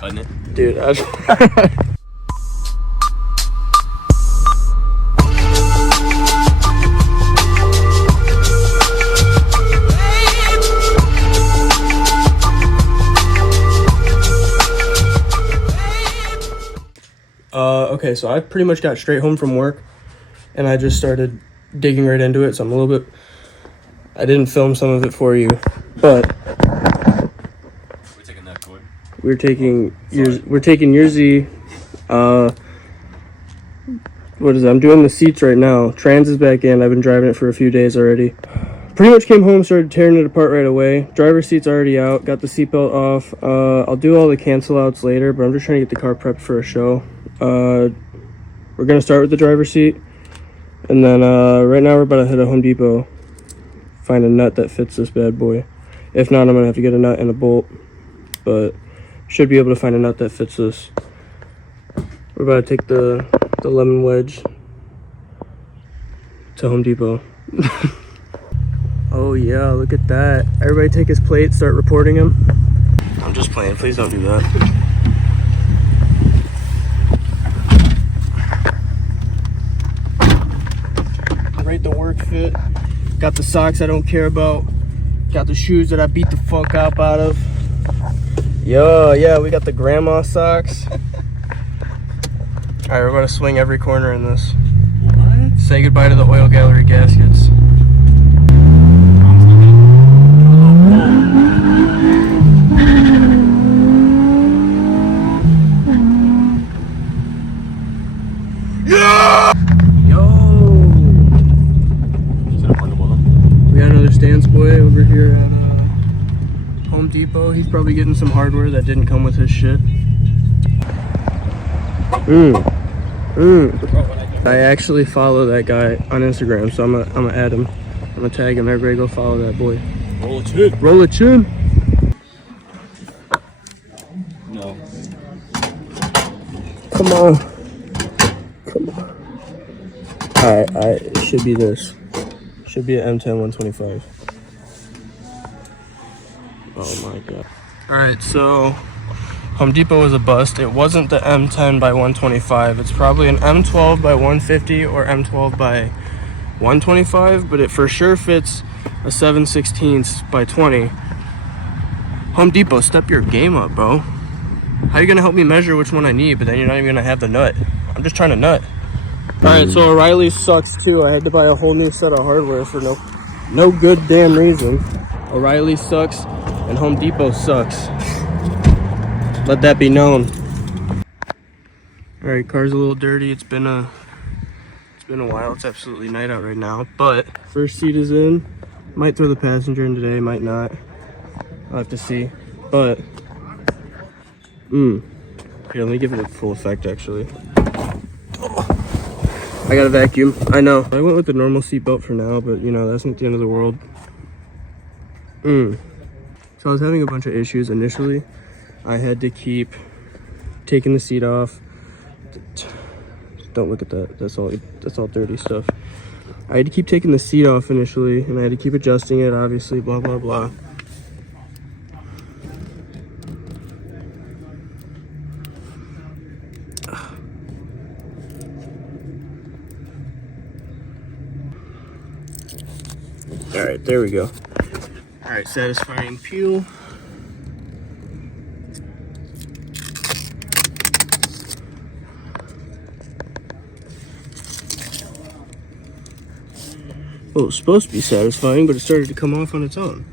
cutting it? Dude, okay, so I pretty much got straight home from work and I just started digging right into it, so I'm a little bit, I didn't film some of it for you, but We're taking that cord. we're taking your Z, what is it? I'm doing the seats right now. Trans is back in. I've been driving it for a few days already. Pretty much came home, started tearing it apart right away. Driver's seat's already out. Got the seatbelt off. I'll do all the cancel outs later, but I'm just trying to get the car prepped for a show. We're gonna start with the driver's seat, and then right now we're about to head to Home Depot, find a nut that fits this bad boy. If not, I'm gonna have to get a nut and a bolt, but should be able to find a nut that fits this. We're about to take the lemon wedge to Home Depot. Oh yeah, look at that. Everybody take his plate, start reporting him. I'm just playing, please don't do that. Rate the work fit. Got the socks I don't care about. Got the shoes that I beat the fuck up out of. Yeah, we got the grandma socks. Alright, we're about to swing every corner in this. What? Say goodbye to the oil gallery gaskets. We got another Stance boy over here at Home Depot. He's probably getting some hardware that didn't come with his shit. I actually follow that guy on Instagram, so I'm gonna add him. I'm gonna tag him. Everybody go follow that boy. Roll a chin. Roll a chin. No. Come on. Alright, it should be this. Should be an M10 125. Oh my god. Alright, so Home Depot was a bust. It wasn't the M10 by 125. It's probably an M12 by 150 or M12 by 125, but it for sure fits a 7/16 by 20. Home Depot, step your game up, bro. How are you gonna help me measure which one I need, but then you're not even gonna have the nut? I'm just trying to nut. Alright, so O'Reilly sucks too. I had to buy a whole new set of hardware for no good damn reason. O'Reilly sucks and Home Depot sucks. Let that be known. Alright, car's a little dirty. It's been a while. It's absolutely night out right now, but first seat is in. Might throw the passenger in today, might not. I'll have to see. But here, let me give it a full effect actually. I got a vacuum. I know. I went with the normal seatbelt for now, but you know, that's not the end of the world. So I was having a bunch of issues initially. I had to keep taking the seat off. Don't look at that. That's all dirty stuff. I had to keep taking the seat off initially, and I had to keep adjusting it, obviously, blah, blah, blah. All right, there we go. All right, satisfying peel. Well, it was supposed to be satisfying, but it started to come off on its own.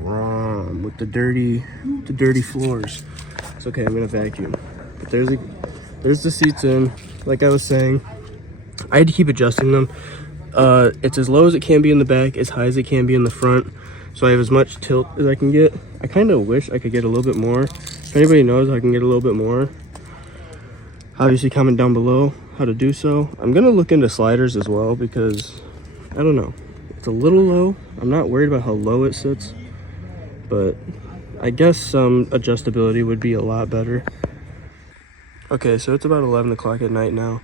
Wrong with the dirty floors. It's okay, I'm gonna vacuum. But there's the seats in. Like I was saying, I had to keep adjusting them. It's as low as it can be in the back, as high as it can be in the front. So I have as much tilt as I can get. I kind of wish I could get a little bit more. If anybody knows how I can get a little bit more, obviously comment down below how to do so. I'm gonna look into sliders as well because I don't know, it's a little low. I'm not worried about how low it sits, but I guess some adjustability would be a lot better. Okay, so it's about 11 o'clock at night now.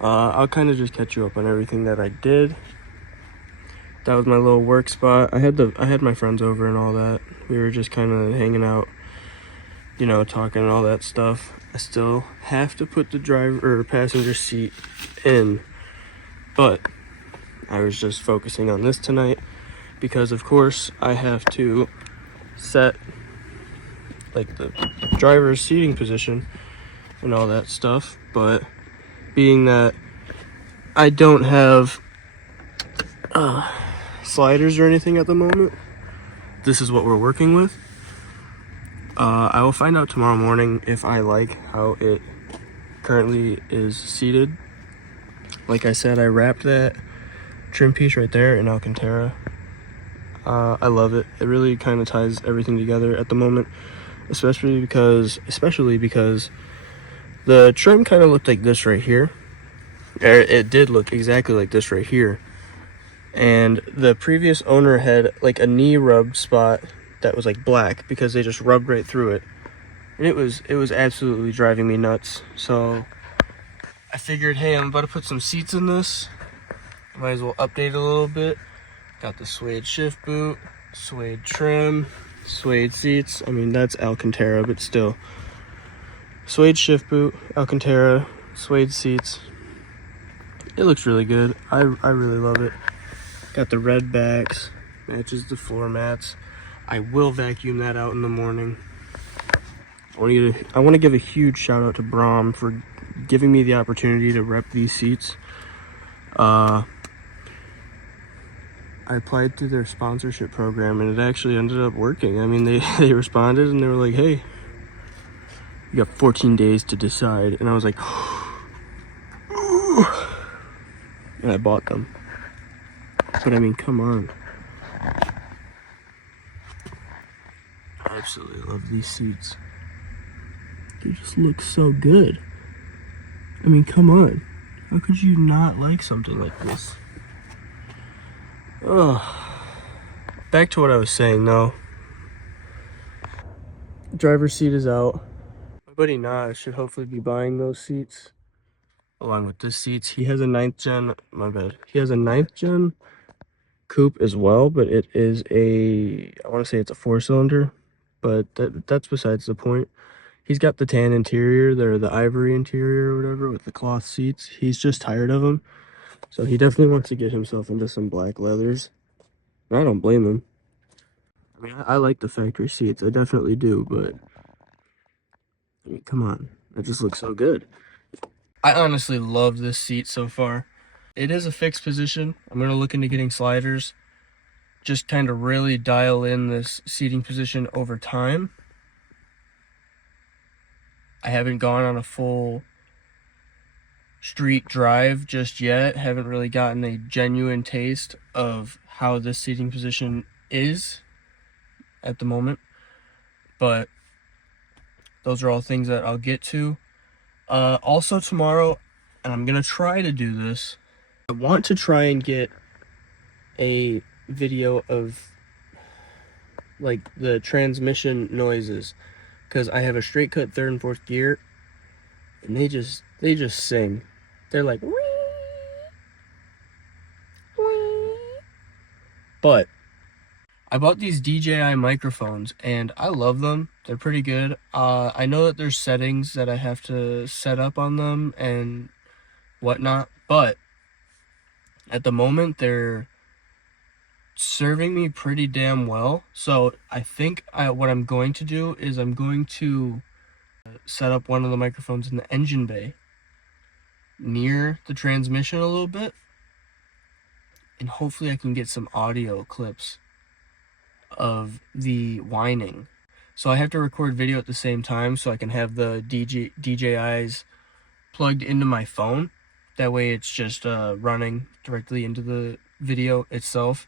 I'll kind of just catch you up on everything that I did. That was my little work spot. I had my friends over and all that. We were just kind of hanging out. you know, talking and all that stuff, I still have to put the driver or passenger seat in. But I was just focusing on this tonight because, of course, I have to set like the driver's seating position and all that stuff. But being that I don't have sliders or anything at the moment, this is what we're working with. I will find out tomorrow morning if I like how it currently is seated. Like I said, I wrapped that trim piece right there in Alcantara. I love it. It really kind of ties everything together at the moment, especially because the trim kind of looked like this right here. It did look exactly like this right here. And the previous owner had like a knee rub spot that was like black because they just rubbed right through it. And it was absolutely driving me nuts. So I figured, hey, I'm about to put some seats in this. Might as well update a little bit. Got the suede shift boot, suede trim, suede seats. I mean, that's Alcantara, but still. Suede shift boot, Alcantara, suede seats. It looks really good. I really love it. Got the red backs, matches the floor mats. I will vacuum that out in the morning. I want to give a huge shout out to Braum for giving me the opportunity to rep these seats. I applied to their sponsorship program and it actually ended up working. I mean, they responded and they were like, hey, you got 14 days to decide. And I was like, and I bought them. But I mean, come on. I absolutely love these seats. They just look so good. I mean, come on. How could you not like something like this? Oh. Back to what I was saying though. Driver's seat is out. My buddy Naj should hopefully be buying those seats along with this seats. He has a 9th gen, my bad. He has a 9th gen coupe as well, but it is I want to say it's a 4-cylinder, but that's besides the point. He's got the tan interior, the ivory interior or whatever with the cloth seats. He's just tired of them. So he definitely wants to get himself into some black leathers. And I don't blame him. I mean, I like the factory seats. I definitely do, but I mean, come on. That just looks so good. I honestly love this seat so far. It is a fixed position. I'm going to look into getting sliders. Just kind of really dial in this seating position over time. I haven't gone on a full street drive just yet. Haven't really gotten a genuine taste of how this seating position is at the moment. But those are all things that I'll get to. Also tomorrow, and I'm going to try to do this, I want to try and get a video of like the transmission noises, because I have a straight cut 3rd and 4th gear and they just sing. They're like wee, wee. But I bought these DJI microphones and I love them. They're pretty good. I know that there's settings that I have to set up on them and whatnot, but at the moment they're serving me pretty damn well. So I think what I'm going to do is I'm going to set up one of the microphones in the engine bay near the transmission a little bit, and hopefully I can get some audio clips of the whining. So I have to record video at the same time so I can have the DJIs plugged into my phone. That way it's just running directly into the video itself.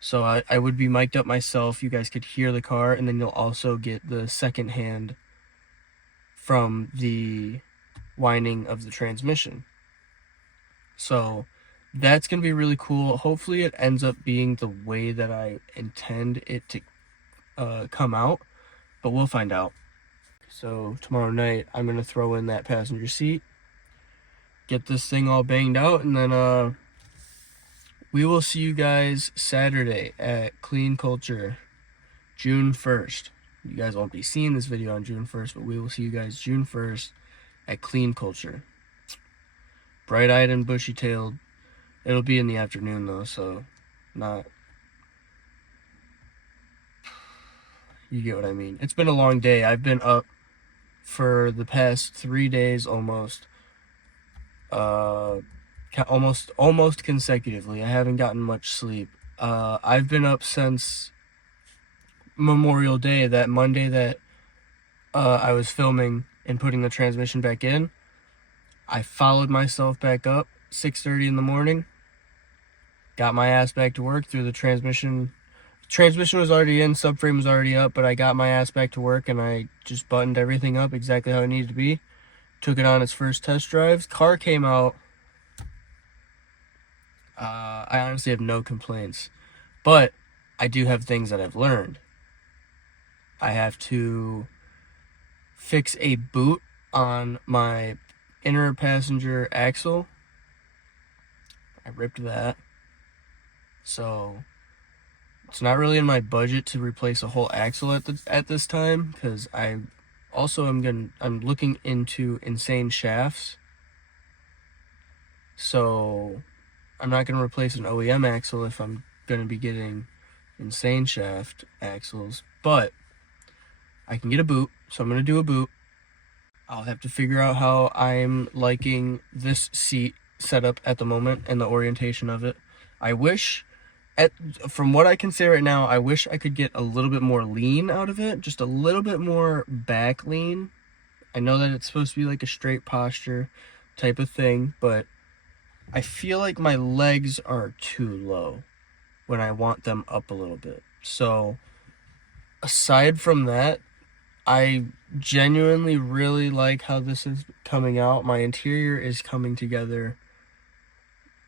So I would be mic'd up myself. You guys could hear the car, and then you'll also get the second hand from the whining of the transmission. So that's going to be really cool. Hopefully it ends up being the way that I intend it to come out, but we'll find out. So tomorrow night, I'm going to throw in that passenger seat, get this thing all banged out, and then we will see you guys Saturday at Clean Culture, June 1st. You guys won't be seeing this video on June 1st, but we will see you guys June 1st at Clean Culture. Bright-eyed and bushy-tailed. It'll be in the afternoon, though, so not... You get what I mean. It's been a long day. I've been up for the past 3 days almost. Almost consecutively. I haven't gotten much sleep. I've been up since Memorial Day, that Monday that I was filming and putting the transmission back in. I followed myself back up 6:30 in the morning. Got my ass back to work, through the transmission. Transmission was already in, subframe was already up, but I got my ass back to work and I just buttoned everything up exactly how it needed to be. Took it on its first test drive. Car came out. I honestly have no complaints, but I do have things that I've learned. I have to fix a boot on my inner passenger axle. I ripped that. So it's not really in my budget to replace a whole axle at this time, because I also I'm looking into Insane shafts. So I'm not gonna replace an OEM axle if I'm gonna be getting Insane shaft axles, but I can get a boot, so I'm gonna do a boot. I'll have to figure out how I'm liking this seat setup at the moment and the orientation of it. I wish, from what I can say right now, I wish I could get a little bit more lean out of it, just a little bit more back lean. I know that it's supposed to be like a straight posture type of thing, but I feel like my legs are too low when I want them up a little bit. So aside from that, I genuinely really like how this is coming out. My interior is coming together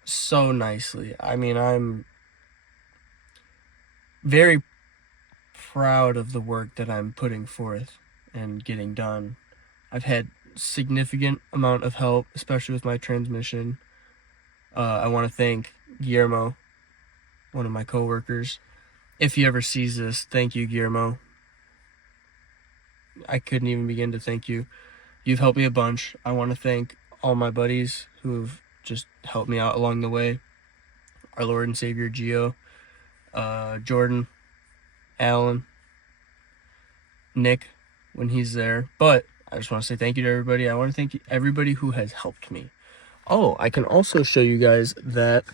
so nicely. I mean, I'm very proud of the work that I'm putting forth and getting done. I've had significant amount of help, especially with my transmission. I want to thank Guillermo, one of my coworkers. If he ever sees this, thank you, Guillermo. I couldn't even begin to thank you. You've helped me a bunch. I want to thank all my buddies who've just helped me out along the way. Our Lord and Savior, Gio, Jordan, Alan, Nick, when he's there. But I just want to say thank you to everybody. I want to thank everybody who has helped me. Oh, I can also show you guys that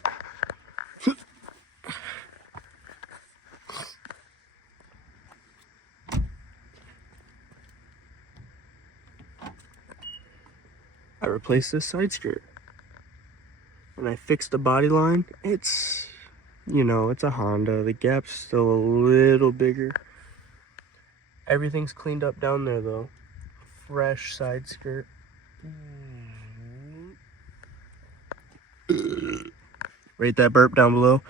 I replaced this side skirt. And I fixed the body line. It's, it's a Honda. The gap's still a little bigger. Everything's cleaned up down there though. Fresh side skirt. Rate that burp down below.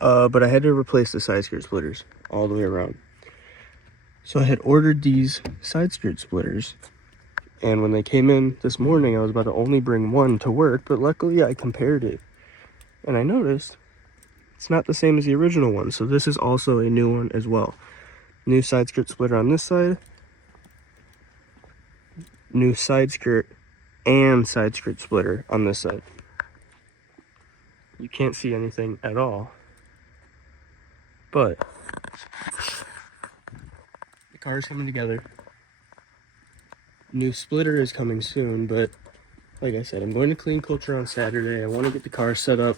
But I had to replace the side skirt splitters all the way around. So I had ordered these side skirt splitters. And when they came in this morning, I was about to only bring one to work, but luckily I compared it. And I noticed it's not the same as the original one, so this is also a new one as well. New side skirt splitter on this side. New side skirt and side skirt splitter on this side. You can't see anything at all. But the car's coming together. New splitter is coming soon, but like I said, I'm going to Clean Culture on Saturday. I want to get the car set up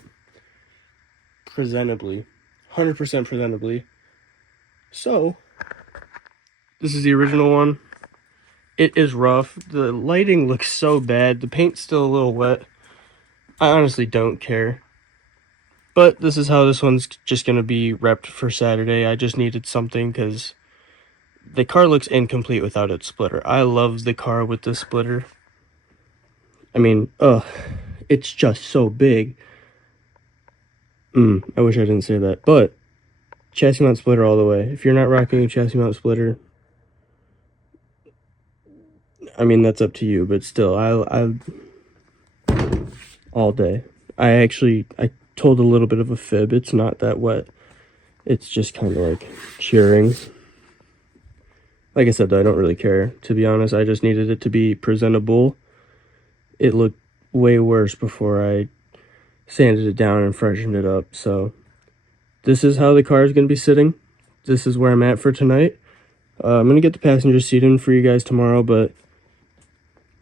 presentably, 100% presentably. So this is the original one. It is rough. The lighting looks so bad. The paint's still a little wet. I honestly don't care. But this is how this one's just going to be repped for Saturday. I just needed something because the car looks incomplete without its splitter. I love the car with the splitter. I mean, it's just so big. I wish I didn't say that. But chassis mount splitter all the way. If you're not rocking a chassis mount splitter, I mean, that's up to you. But still, I all day. I told a little bit of a fib. It's not that wet. It's just kind of like cheering. Like I said, though, I don't really care, to be honest. I just needed it to be presentable. It looked way worse before I sanded it down and freshened it up. So this is how the car is going to be sitting. This is where I'm at for tonight. I'm going to get the passenger seat in for you guys tomorrow, but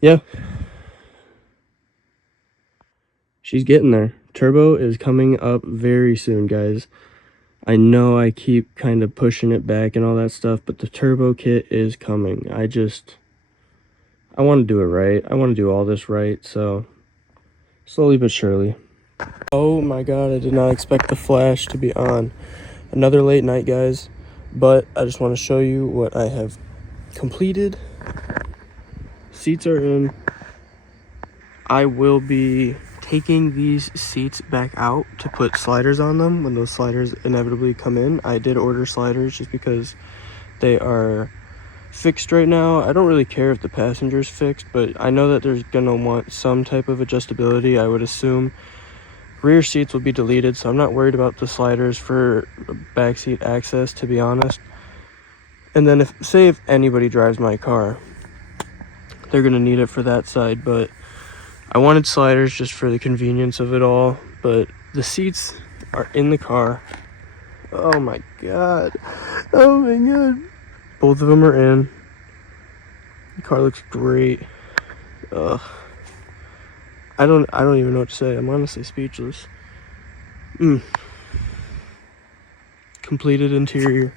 yeah. She's getting there. Turbo is coming up very soon, guys. I know I keep kind of pushing it back and all that stuff, but the turbo kit is coming. I want to do it right. I want to do all this right, so slowly but surely. Oh my god, I did not expect the flash to be on. Another late night, guys, but I just want to show you what I have completed. Seats are in. I will be taking these seats back out to put sliders on them when those sliders inevitably come in. I did order sliders just because they are fixed right now. I don't really care if the passenger's fixed, but I know that there's gonna want some type of adjustability. I would assume rear seats will be deleted, so I'm not worried about the sliders for backseat access, to be honest. And then if anybody drives my car, they're gonna need it for that side, but I wanted sliders just for the convenience of it all. But the seats are in the car. Oh my god. Oh my god. Both of them are in. The car looks great. Ugh. I don't even know what to say. I'm honestly speechless. Completed interior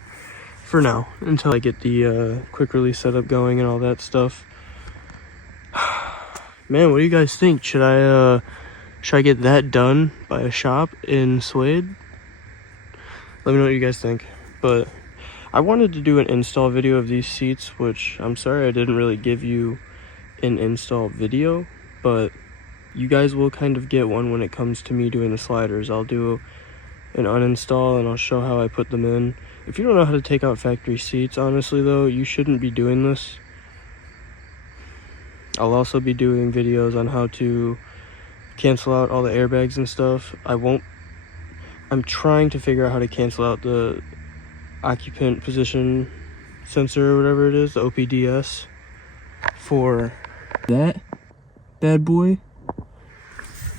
for now, until I get the quick release setup going and all that stuff. Man, what do you guys think? Should I get that done by a shop in Suede? Let me know what you guys think. But I wanted to do an install video of these seats, which I'm sorry I didn't really give you an install video, but you guys will kind of get one when it comes to me doing the sliders. I'll do an uninstall and I'll show how I put them in. If you don't know how to take out factory seats, honestly though, you shouldn't be doing this. I'll also be doing videos on how to cancel out all the airbags and stuff. I'm trying to figure out how to cancel out the occupant position sensor or whatever it is, the OPDS, for that bad boy.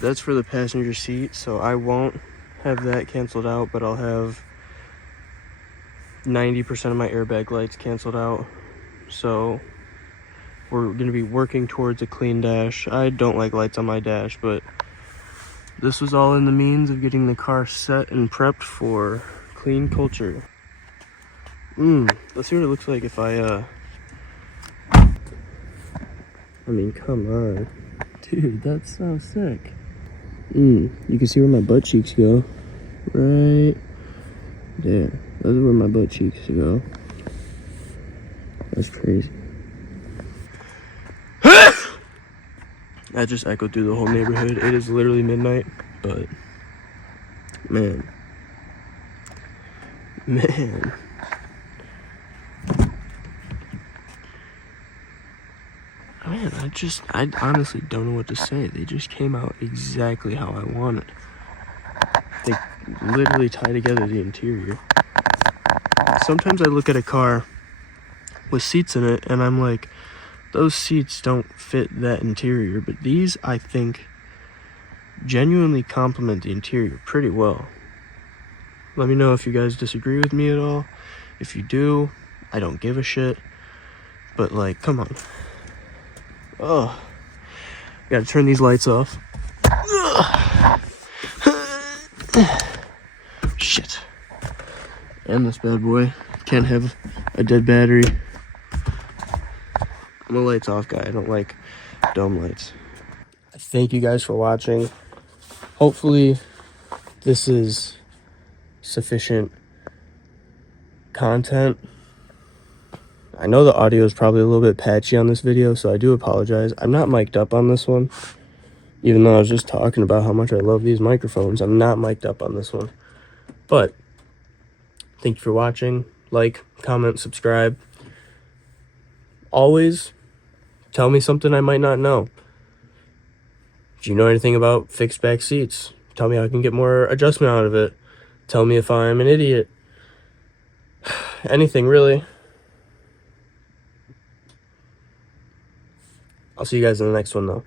That's for the passenger seat, so I won't have that canceled out, but I'll have 90% of my airbag lights canceled out. So we're going to be working towards a clean dash. I don't like lights on my dash, but this was all in the means of getting the car set and prepped for clean culture. Let's see what it looks like if I mean, come on. Dude, that's so sick. You can see where my butt cheeks go. Right there. Those are where my butt cheeks go. That's crazy. That just echoed through the whole neighborhood. It is literally midnight, but man. Man, I honestly don't know what to say. They just came out exactly how I wanted. They literally tie together the interior. Sometimes I look at a car with seats in it and I'm like, those seats don't fit that interior, but these, I think, genuinely complement the interior pretty well. Let me know if you guys disagree with me at all. If you do, I don't give a shit. But like, come on. Oh, gotta turn these lights off. Shit. And this bad boy. Can't have a dead battery. I'm a lights off guy. I don't like dome lights. Thank you guys for watching. Hopefully this is sufficient content. I know the audio is probably a little bit patchy on this video, so I do apologize. I'm not mic'd up on this one. Even though I was just talking about how much I love these microphones, I'm not mic'd up on this one. But thank you for watching. Like, comment, subscribe. Always tell me something I might not know. Do you know anything about fixed back seats? Tell me how I can get more adjustment out of it. Tell me if I'm an idiot. Anything, really. I'll see you guys in the next one though.